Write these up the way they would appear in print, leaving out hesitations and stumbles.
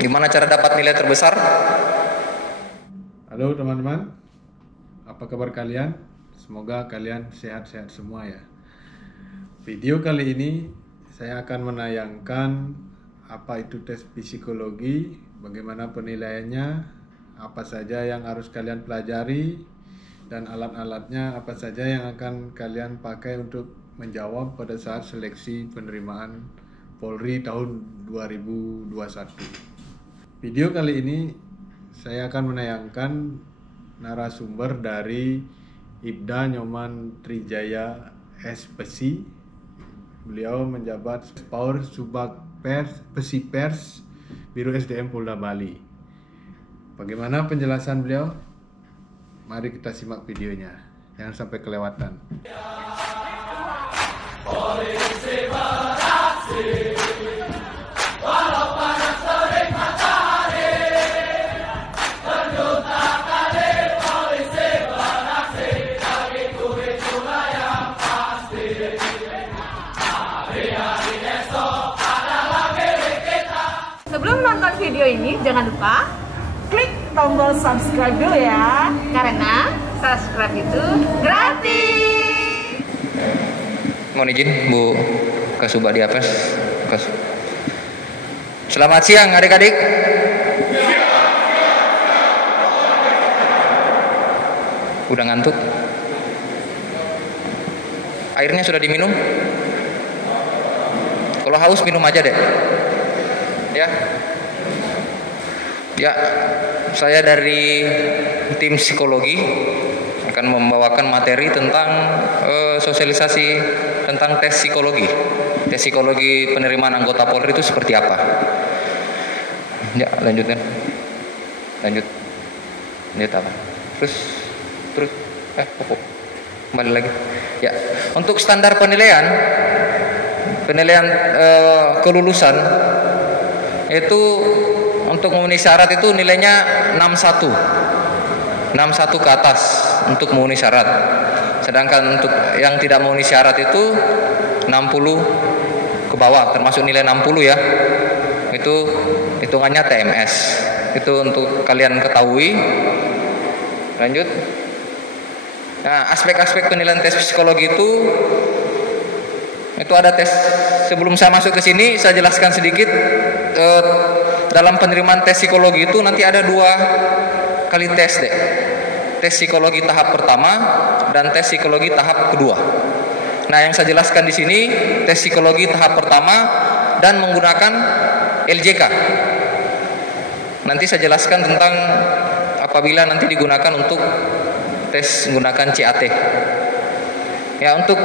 Gimana cara dapat nilai terbesar? Halo teman-teman, apa kabar kalian? Semoga kalian sehat-sehat semua ya. Video kali ini saya akan menayangkan apa itu tes psikologi, bagaimana penilaiannya, apa saja yang harus kalian pelajari, dan alat-alatnya apa saja yang akan kalian pakai untuk menjawab pada saat seleksi penerimaan Polri tahun 2021. Video kali ini saya akan menayangkan narasumber dari Ibda Nyoman Trijaya SPSI. Beliau menjabat Paur Subag Pesi Pers Biro SDM Polda Bali. Bagaimana penjelasan beliau? Mari kita simak videonya. Jangan sampai kelewatan. Polisi beraksi, walau panas terik matahari, berjuta kali polisi beraksi, bagiku itulah yang pasti. Hari-hari esok adalah milik kita. Sebelum nonton video ini, jangan lupa klik tombol subscribe dulu ya, karena subscribe itu gratis. Mohon izin Bu Kasubadi Apes. Selamat siang adik-adik. Udah ngantuk? Airnya sudah diminum? Kalau haus minum aja deh. Ya. Ya, saya dari tim psikologi akan membawakan materi tentang sosialisasi tentang tes psikologi. Tes psikologi penerimaan anggota Polri itu seperti apa? Ya, lanjutkan. Lanjut apa? Terus kembali lagi. Ya, untuk standar penilaian kelulusan itu untuk memenuhi syarat itu nilainya 61 ke atas untuk memenuhi syarat. Sedangkan untuk yang tidak memenuhi syarat itu 60 ke bawah, termasuk nilai 60 ya. Itu hitungannya TMS. Itu untuk kalian ketahui. Lanjut. Nah, aspek-aspek penilaian tes psikologi itu ada tes. Sebelum saya masuk ke sini, saya jelaskan sedikit. Dalam penerimaan tes psikologi itu nanti ada 2 kali tes deh. Tes psikologi tahap pertama dan tes psikologi tahap kedua. Nah, yang saya jelaskan di sini tes psikologi tahap pertama dan menggunakan LJK. Nanti saya jelaskan tentang apabila nanti digunakan untuk tes menggunakan CAT. Ya, untuk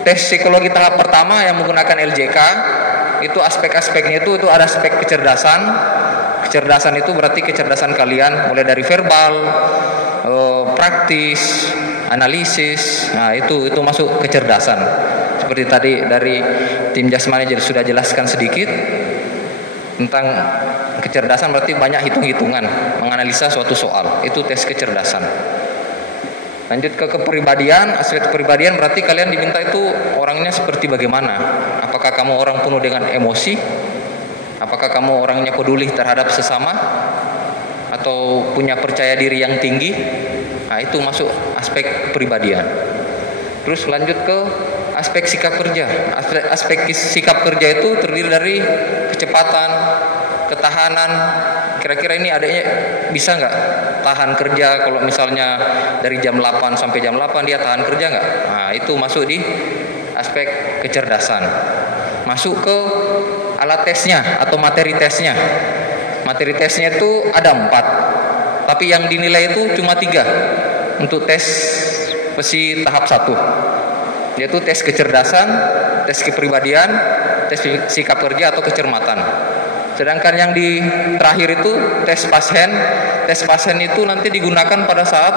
tes psikologi tahap pertama yang menggunakan LJK itu aspek-aspeknya itu ada aspek kecerdasan. Kecerdasan itu berarti kecerdasan kalian mulai dari verbal, praktis, analisis. Nah, itu masuk kecerdasan. Seperti tadi dari tim jasmani sudah jelaskan sedikit tentang kecerdasan, berarti banyak hitung-hitungan menganalisa suatu soal. Itu tes kecerdasan. Lanjut ke kepribadian. Aspek kepribadian berarti kalian diminta itu orangnya seperti bagaimana. Apakah kamu orang penuh dengan emosi? Apakah kamu orangnya peduli terhadap sesama? Atau punya percaya diri yang tinggi? Nah, itu masuk aspek kepribadian. Terus lanjut ke aspek sikap kerja. Aspek sikap kerja itu terdiri dari kecepatan, ketahanan. Kira-kira ini adanya bisa nggak tahan kerja? Kalau misalnya dari jam 8 sampai jam 8 dia tahan kerja nggak? Nah, itu masuk di aspek kecerdasan. Masuk ke alat tesnya atau materi tesnya. Materi tesnya itu ada 4, tapi yang dinilai itu cuma 3 untuk tes PSI tahap 1, yaitu tes kecerdasan, tes kepribadian, tes sikap kerja atau kecermatan. Sedangkan yang di terakhir itu tes pasien. Tes pasien itu nanti digunakan pada saat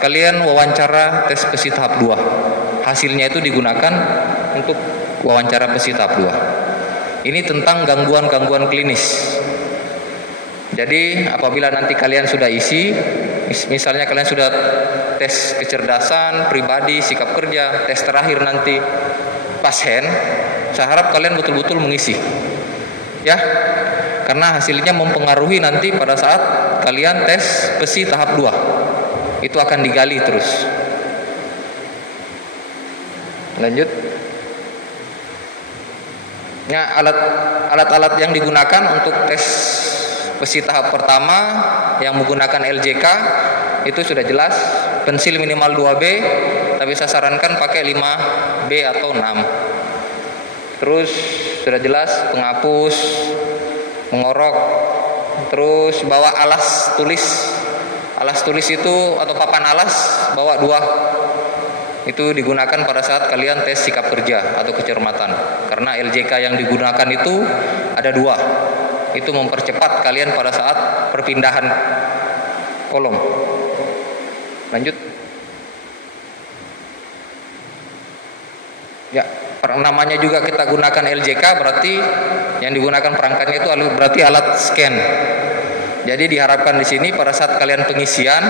kalian wawancara tes PSI tahap 2. Hasilnya itu digunakan untuk wawancara PSI tahap 2. Ini tentang gangguan-gangguan klinis. Jadi apabila nanti kalian sudah isi, misalnya kalian sudah tes kecerdasan, pribadi, sikap kerja, tes terakhir nanti pasien, saya harap kalian betul-betul mengisi. Ya. karena hasilnya mempengaruhi nanti pada saat kalian tes PSI tahap 2. Itu akan digali terus. Lanjut. Ya, alat-alat yang digunakan untuk tes PSI tahap pertama yang menggunakan LJK itu sudah jelas, pensil minimal 2B, tapi saya sarankan pakai 5B atau 6. Terus sudah jelas penghapus, mengorok, terus bawa alas tulis. Alas tulis itu atau papan alas bawa 2. Itu digunakan pada saat kalian tes sikap kerja atau kecermatan. Karena LJK yang digunakan itu ada 2. Itu mempercepat kalian pada saat perpindahan kolom. Lanjut. Ya, namanya juga kita gunakan LJK, berarti yang digunakan perangkatnya itu berarti alat scan. Jadi diharapkan di sini pada saat kalian pengisian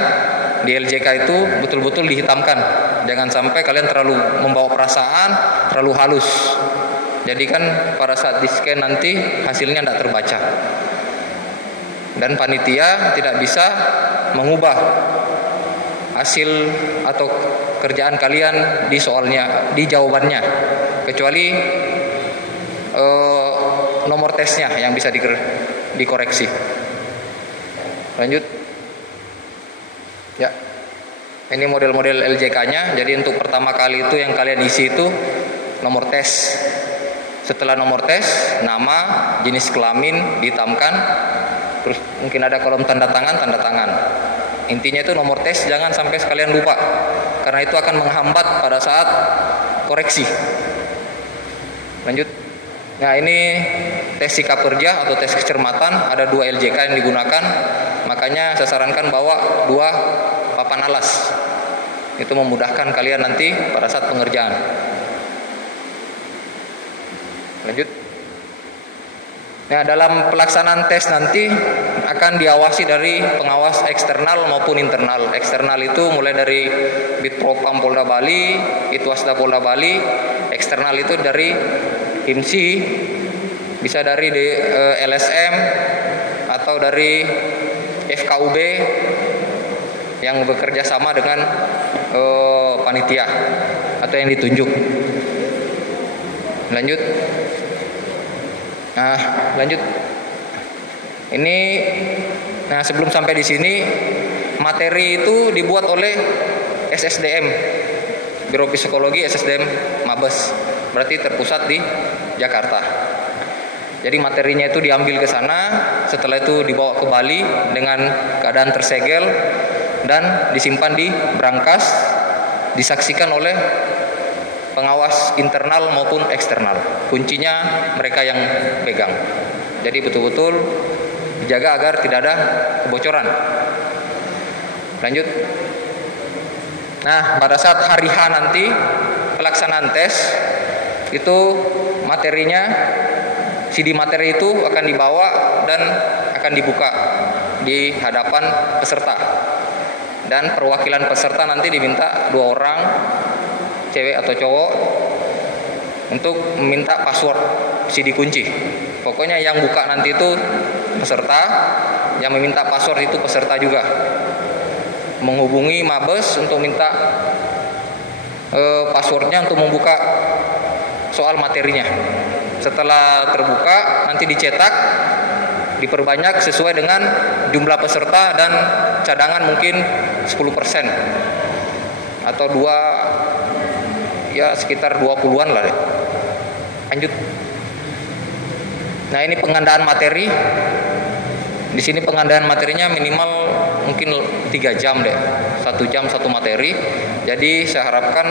di LJK itu betul-betul dihitamkan. Jangan sampai kalian terlalu membawa perasaan, terlalu halus. Jadi kan pada saat di scan nanti hasilnya tidak terbaca. Dan panitia tidak bisa mengubah hasil atau kerjaan kalian di soalnya, di jawabannya, kecuali nomor tesnya yang bisa dikoreksi. Lanjut. Ya. Ini model-model LJK-nya. Jadi untuk pertama kali itu yang kalian isi itu nomor tes. Setelah nomor tes, nama, jenis kelamin dihitamkan. Terus mungkin ada kolom tanda tangan. Intinya itu nomor tes jangan sampai sekalian lupa, karena itu akan menghambat pada saat koreksi. Lanjut. Nah, ini tes sikap kerja atau tes kecermatan, ada 2 LJK yang digunakan. Makanya saya sarankan bawa 2 papan alas. Itu memudahkan kalian nanti pada saat pengerjaan. Lanjut. Nah, dalam pelaksanaan tes nanti akan diawasi dari pengawas eksternal maupun internal. Eksternal itu mulai dari Bitpropam Polda Bali, Itwasda Polda Bali. Eksternal itu dari HIMSI, bisa dari LSM atau dari FKUB yang bekerja sama dengan panitia atau yang ditunjuk. Lanjut. Nah, lanjut. Ini, nah sebelum sampai di sini, materi itu dibuat oleh SSDM, Biro Psikologi SSDM Mabes, berarti terpusat di Jakarta. Jadi materinya itu diambil ke sana, setelah itu dibawa ke Bali dengan keadaan tersegel dan disimpan di brankas, disaksikan oleh pengawas internal maupun eksternal. Kuncinya mereka yang pegang. Jadi betul-betul dijaga agar tidak ada kebocoran. Lanjut. Nah, pada saat hari H nanti pelaksanaan tes itu materinya, CD materi itu akan dibawa dan akan dibuka di hadapan peserta. Dan perwakilan peserta nanti diminta 2 orang, cewek atau cowok, untuk meminta password CD kunci. Pokoknya yang buka nanti itu peserta, yang meminta password itu peserta juga. Menghubungi Mabes untuk minta passwordnya untuk membuka soal materinya. Setelah terbuka nanti dicetak, diperbanyak sesuai dengan jumlah peserta dan cadangan mungkin 10% atau 2, ya sekitar 20-an lah deh. Lanjut. Nah, ini pengandaan materi. Di sini pengandaan materinya minimal mungkin 3 jam deh. 1 jam 1 materi. Jadi saya harapkan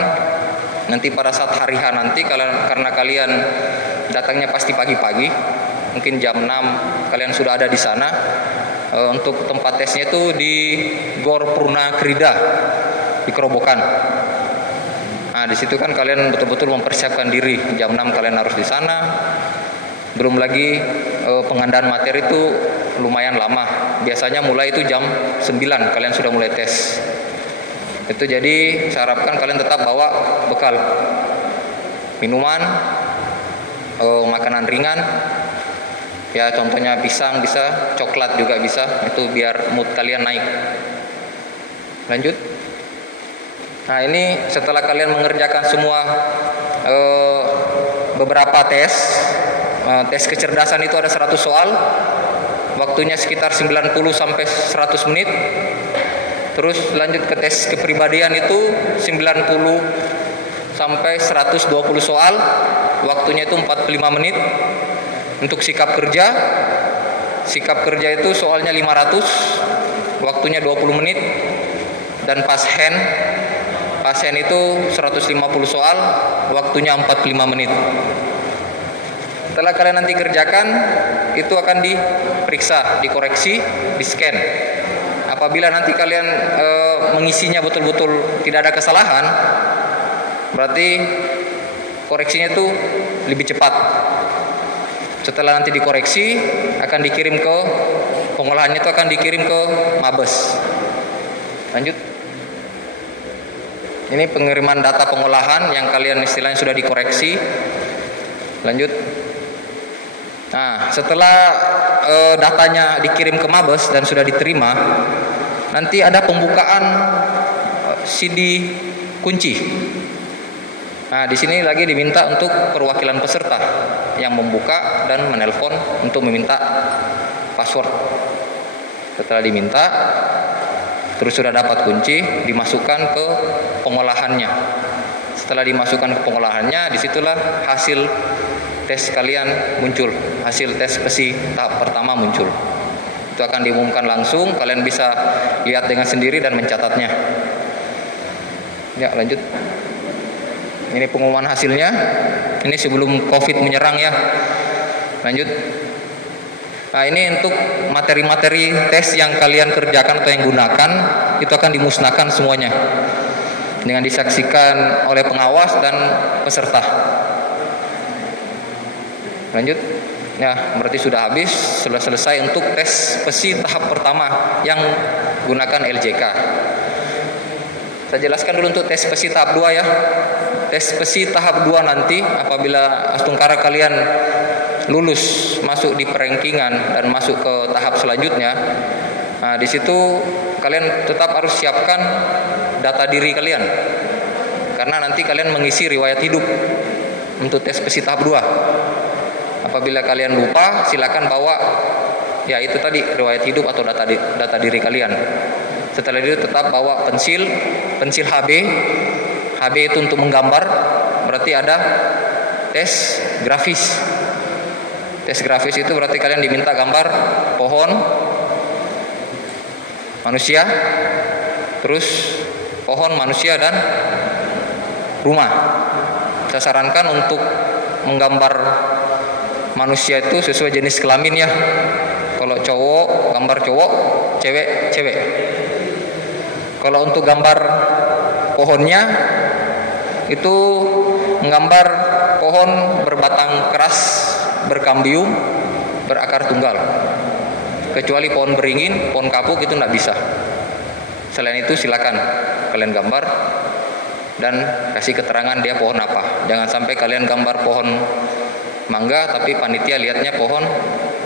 nanti pada saat hari H nanti karena kalian datangnya pasti pagi-pagi, mungkin jam 6 kalian sudah ada di sana. Untuk tempat tesnya itu di Gor Pruna Krida di Kerobokan. Nah, di situ kan kalian betul-betul mempersiapkan diri. Jam 6 kalian harus di sana. Belum lagi pengandaan materi itu lumayan lama. Biasanya mulai itu jam 9 kalian sudah mulai tes. Itu jadi saya harapkan kalian tetap bawa bekal. Minuman, makanan ringan, Ya contohnya pisang bisa, coklat juga bisa, itu biar mood kalian naik. Lanjut. Nah ini setelah kalian mengerjakan semua beberapa tes kecerdasan itu ada 100 soal, waktunya sekitar 90 sampai 100 menit. Terus lanjut ke tes kepribadian itu 90 sampai 120 soal, waktunya itu 45 menit. Untuk sikap kerja itu soalnya 500, waktunya 20 menit. Dan pasien itu 150 soal, waktunya 45 menit. Setelah kalian nanti kerjakan, itu akan diperiksa, dikoreksi, di-scan. Apabila nanti kalian mengisinya betul-betul tidak ada kesalahan, berarti koreksinya itu lebih cepat. Setelah nanti dikoreksi, akan dikirim ke pengolahannya, itu akan dikirim ke Mabes. Lanjut. Ini pengiriman data pengolahan yang kalian istilahnya sudah dikoreksi. Lanjut. Nah, setelah datanya dikirim ke Mabes dan sudah diterima, nanti ada pembukaan CD kunci. Nah, di sini lagi diminta untuk perwakilan peserta yang membuka dan menelpon untuk meminta password. Setelah diminta, terus sudah dapat kunci, dimasukkan ke pengolahannya. Setelah dimasukkan ke pengolahannya, disitulah hasil tes kalian muncul, hasil tes PSI tahap pertama muncul. Itu akan diumumkan langsung, kalian bisa lihat dengan sendiri dan mencatatnya. Ya, lanjut. Ini pengumuman hasilnya. Ini sebelum COVID menyerang ya. Lanjut. Nah, ini untuk materi-materi tes yang kalian kerjakan atau yang gunakan, itu akan dimusnahkan semuanya dengan disaksikan oleh pengawas dan peserta. Lanjut. Ya, berarti sudah habis, sudah selesai untuk tes PSI tahap pertama yang gunakan LJK. Saya jelaskan dulu untuk tes PSI tahap 2 ya. Tes PSI tahap 2 nanti apabila astungkara kalian lulus masuk di perankingan dan masuk ke tahap selanjutnya, nah di situ kalian tetap harus siapkan data diri kalian, karena nanti kalian mengisi riwayat hidup untuk tes PSI tahap 2. Apabila kalian lupa, silakan bawa ya itu tadi riwayat hidup atau data diri kalian. Setelah itu tetap bawa pensil HB itu untuk menggambar, berarti ada tes grafis. Tes grafis itu berarti kalian diminta gambar pohon, manusia, terus pohon, manusia, dan rumah. Saya sarankan untuk menggambar manusia itu sesuai jenis kelamin ya. Kalau cowok, gambar cowok, cewek, cewek. Kalau untuk gambar pohonnya, itu menggambar pohon berbatang keras, berkambium, berakar tunggal. Kecuali pohon beringin, pohon kapuk itu tidak bisa. Selain itu silakan kalian gambar dan kasih keterangan dia pohon apa. Jangan sampai kalian gambar pohon mangga tapi panitia lihatnya pohon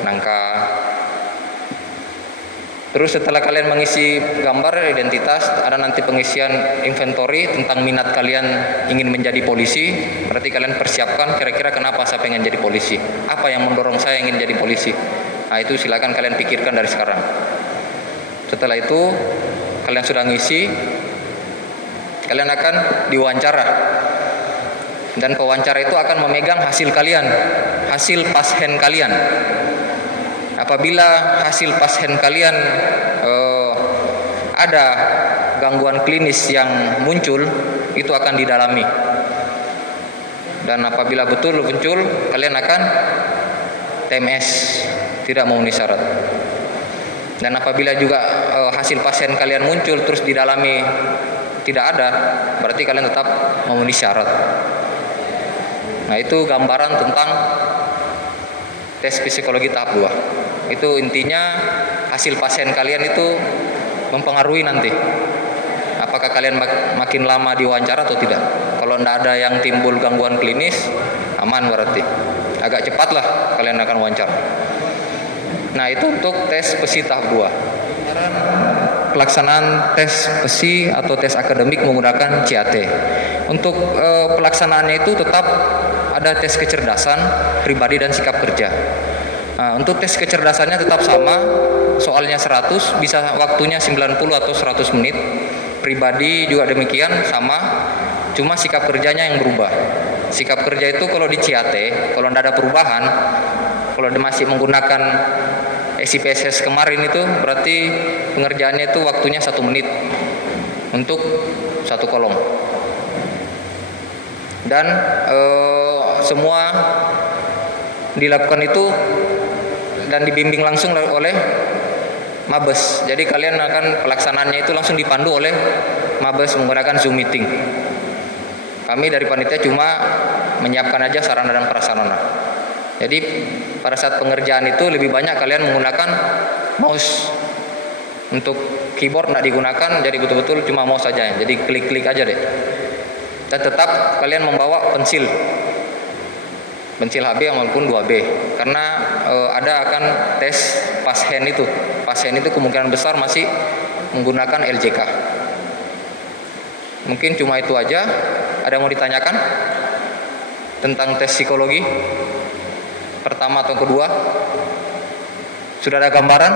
nangka. Terus setelah kalian mengisi gambar identitas, ada nanti pengisian inventory tentang minat kalian ingin menjadi polisi. Berarti kalian persiapkan kira-kira kenapa saya pengen jadi polisi, apa yang mendorong saya ingin jadi polisi. Nah itu silakan kalian pikirkan dari sekarang. Setelah itu kalian sudah ngisi, kalian akan diwawancara. Dan pewawancara itu akan memegang hasil kalian, hasil pashen kalian. Apabila hasil pasien kalian ada gangguan klinis yang muncul, itu akan didalami. Dan apabila betul muncul, kalian akan TMS, tidak memenuhi syarat. Dan apabila juga hasil pasien kalian muncul terus didalami tidak ada, berarti kalian tetap memenuhi syarat. Nah itu gambaran tentang tes psikologi tahap 2. Itu intinya hasil pasien kalian itu mempengaruhi nanti apakah kalian makin lama diwawancara atau tidak. Kalau tidak ada yang timbul gangguan klinis, aman berarti. Agak cepatlah kalian akan wawancara. Nah, itu untuk tes PESI tahap 2. Pelaksanaan tes PESI atau tes akademik menggunakan CAT. Untuk pelaksanaannya itu tetap ada tes kecerdasan, pribadi, dan sikap kerja. Nah, untuk tes kecerdasannya tetap sama, soalnya 100, bisa waktunya 90 atau 100 menit. Pribadi juga demikian, sama, cuma sikap kerjanya yang berubah. Sikap kerja itu kalau di CAT, kalau tidak ada perubahan, kalau masih menggunakan SIPSS kemarin itu berarti pengerjaannya itu waktunya 1 menit untuk 1 kolom. Dan semua dilakukan itu dan dibimbing langsung oleh Mabes. Jadi kalian akan pelaksanaannya itu langsung dipandu oleh Mabes menggunakan Zoom meeting. Kami dari panitia cuma menyiapkan aja sarana dan prasarana. Jadi pada saat pengerjaan itu lebih banyak kalian menggunakan mouse. Untuk keyboard tidak digunakan, jadi betul-betul cuma mouse saja. Jadi klik-klik aja deh. Dan tetap kalian membawa pensil HB maupun 2B. Karena ada akan tes pas hand itu. Pas hand itu kemungkinan besar masih menggunakan LJK. Mungkin cuma itu aja. Ada yang mau ditanyakan tentang tes psikologi pertama atau kedua? Sudah ada gambaran?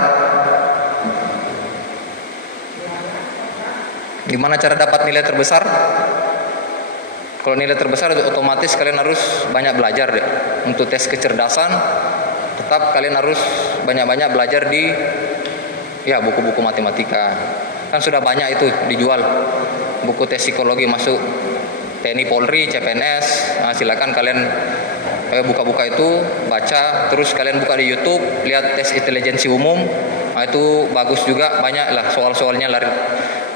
Gimana cara dapat nilai terbesar? Kalau nilai terbesar otomatis kalian harus banyak belajar deh. Untuk tes kecerdasan tetap kalian harus banyak-banyak belajar di buku-buku matematika. Kan sudah banyak itu dijual. Buku tes psikologi masuk TNI Polri, CPNS. Nah, silakan kalian buka-buka itu, baca, terus kalian buka di YouTube, lihat tes intelijensi umum. Nah, itu bagus juga, banyak lah soal-soalnya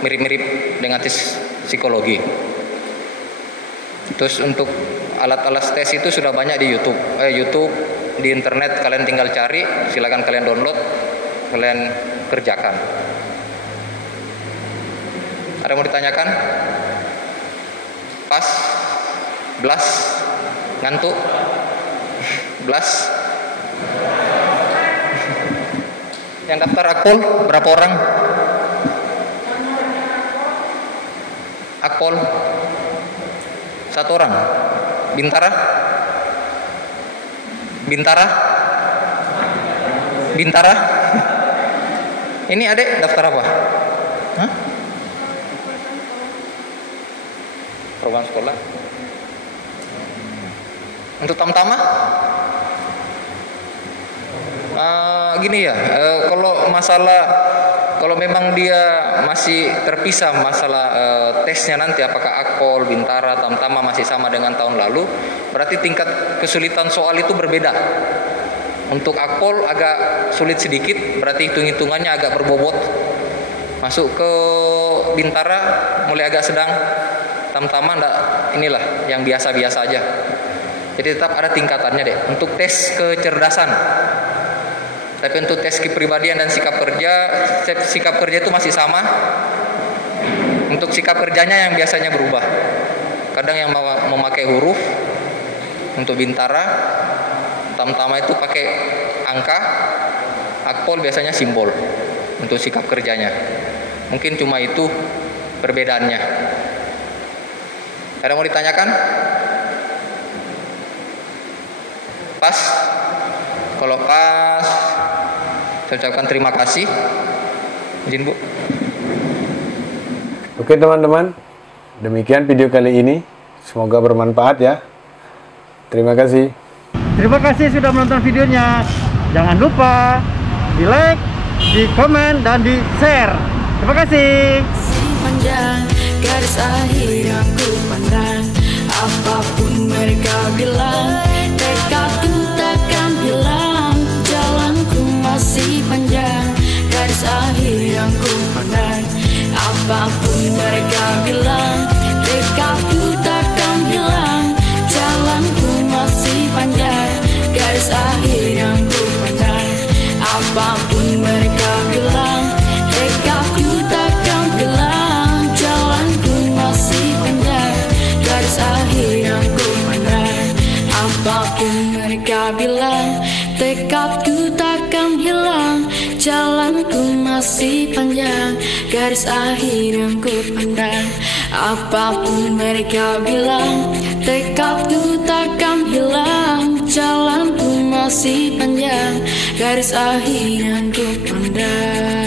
mirip-mirip dengan tes psikologi. Terus untuk alat-alat tes itu sudah banyak di YouTube, di internet kalian tinggal cari, silakan kalian download, kalian kerjakan. Ada yang mau ditanyakan? Pas? Blas? Ngantuk? Blas? Yang daftar Akpol berapa orang? Akpol 1 orang. Bintara? Ini adek daftar apa? Hah? Program sekolah. Untuk tamtama? Gini ya, kalau memang dia masih terpisah masalah tesnya nanti, apakah Akpol, Bintara, Tamtama masih sama dengan tahun lalu, berarti tingkat kesulitan soal itu berbeda. Untuk Akpol agak sulit sedikit, berarti hitung-hitungannya agak berbobot. Masuk ke Bintara mulai agak sedang, Tamtama enggak, inilah yang biasa-biasa aja. Jadi tetap ada tingkatannya deh. Untuk tes kecerdasan. Tapi untuk tes kepribadian dan sikap kerja itu masih sama. Untuk sikap kerjanya yang biasanya berubah. Kadang yang memakai huruf untuk Bintara, Tamtama itu pakai angka, Akpol biasanya simbol untuk sikap kerjanya. Mungkin cuma itu perbedaannya. Ada yang mau ditanyakan? Pas? Kalau pas, saya ucapkan terima kasih. Izin Bu. Oke teman-teman, demikian video kali ini. Semoga bermanfaat ya. Terima kasih. Terima kasih sudah menonton videonya. Jangan lupa di like, di komen, dan di share. Terima kasih. Panjang garis akhir yang ku pandang, apapun mereka bilang, tekadku takkan hilang. Jalanku masih panjang, garis akhir yang ku pandang, apapun mereka bilang, tekadku takkan hilang. Jalanku masih panjang, garis akhir yang ku pandang, apapun mereka bilang, tekadku takkan hilang. Jalanku masih panjang, garis akhir yang ku pandang, apapun mereka bilang, tekadku tak takkan hilang. Jalanku masih panjang, garis akhir yang ku pandang. Apapun mereka bilang, tekadku takkan hilang. Jalanku masih panjang, garis akhir yang ku pandang.